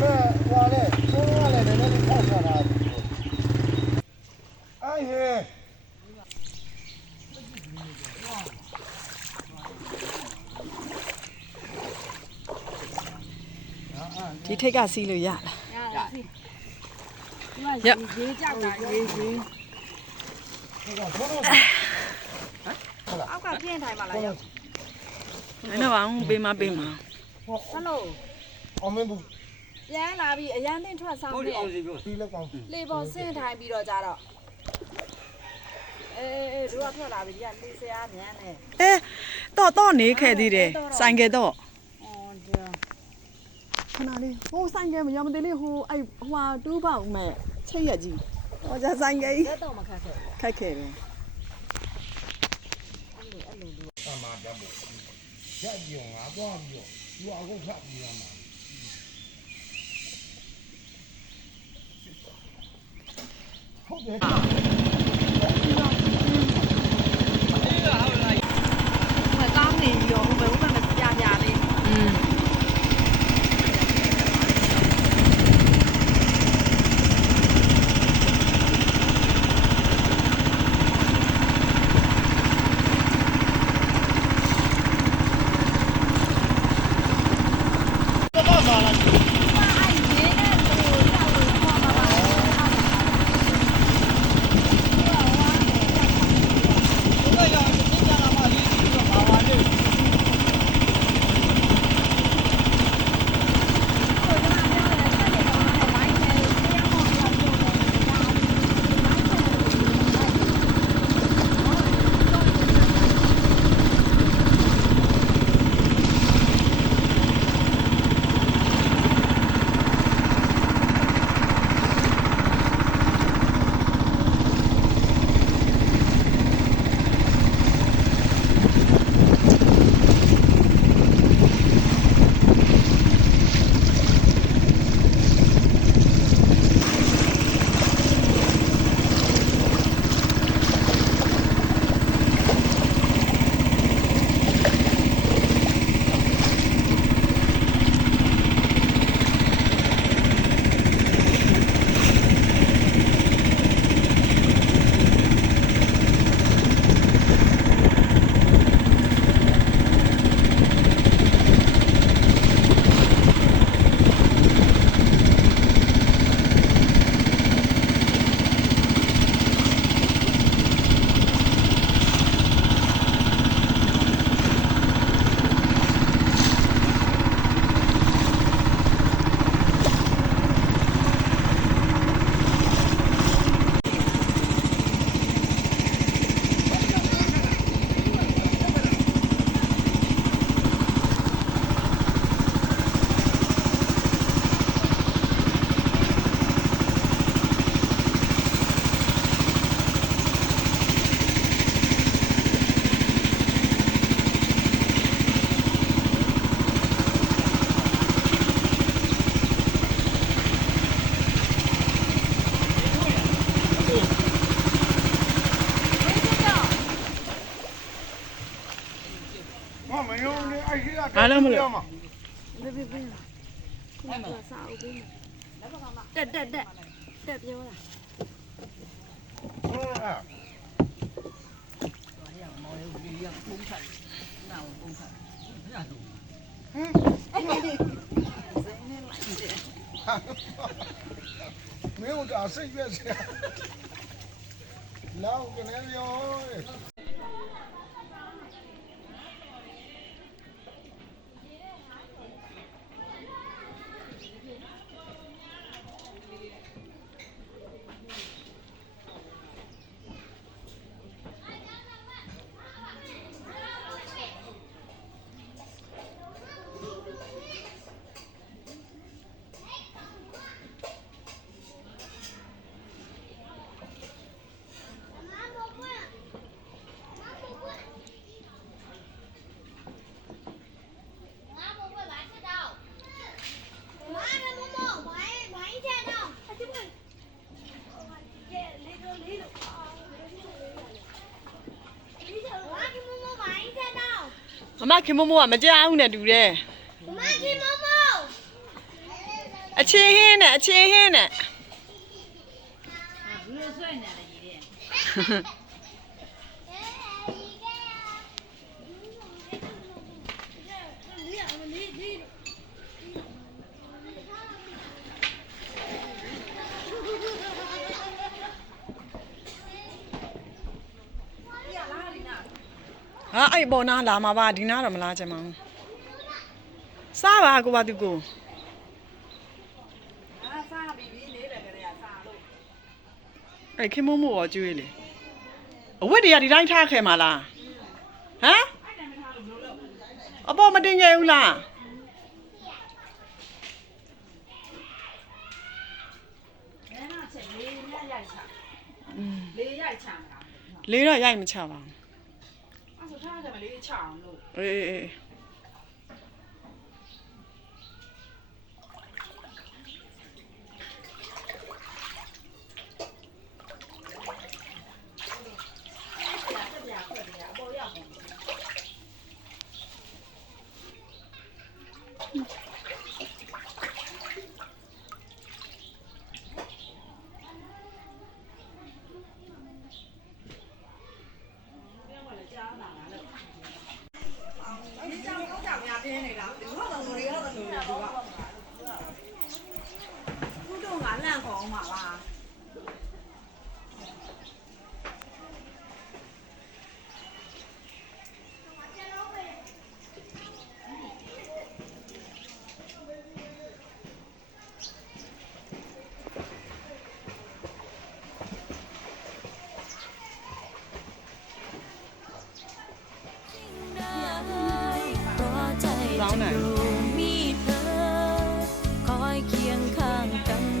哇嘞，说话嘞，在那里跑出来。哎呀！ ဒီထိတ်ကစီးလို့ရလားရရေကြောက်တာရေကြီးအောက်ကပြင်းထိုင်ပါလားရောက်အဲ့တော့အောင်ပေးမပေးမဟယ်လိုအောင်မင်းဘူး ပြန်လာပြီအရန်တင်ထွက်ဆောင်ပြီဒီလက်ကောင်းပြီ လေပေါ်ဆင်းထိုင်ပြီးတော့ကြတော့အေးတို့ကထွက်လာပြီဒီကလေဆရာမြန်နေတော့နေခဲ့သေးတယ်ဆိုင်ကတော့ခဏလေးဟိုဆိုင်ကမရမသေးလေးဟိုအဲ့ဟွာတူးပေါက်မဲ့ချိတ်ရကြီးဟောကြဆိုင်ကကြီးတော့မခက်ခဲ့ခက်ခဲတယ်အမှန်တမ်းပေါ့ရက်ပြုံငါသွားပြီးတော့သူအကုန်ဖတ်ပြီးရမှာဟုတ်တယ်ဟိုကောင်းနေပြီးတော့ဟိုဘက်မပြပြလေးအားလုံးမလို့တက်ပြောတာဟုတ်လားမင်းတို့အစိတ်ရွက်စရာလောက်ကနေရော မမခင်မိုးမိုးကမကြောက်နဲ့တူတယ်မမခင်မိုးမိုး အချင်းဟင်းနဲ့အချင်းဟင်းနဲ့ ဘူးလို့ဆွဲနေတယ်ကြီးတဲ့ ဟာအဲ့ပေါ်နာလာမှာပါဒီနာတော့မလားချင်မအောင်စားပါကိုပါသူကိုအဲ့ခင်မမို့ရောကျွေးလေအဝတ်တွေကဒီတိုင်းထားခဲ့မှာလားဟမ်အပေါ်မတင်ခဲ့ဘူးလား မဲနာချက်လေးရက်ရိုက်ချလေးရိုက်ချမှာ လေးတော့ရိုက်မချပါဘူး အဲ့ဆိုထားကြမလေးချအောင်လို့ အေးအေး ခုတော့ငါလန့်ခေါအောင်ပါပါ ร้องไหน มีเธอคอยเคียงข้างกัน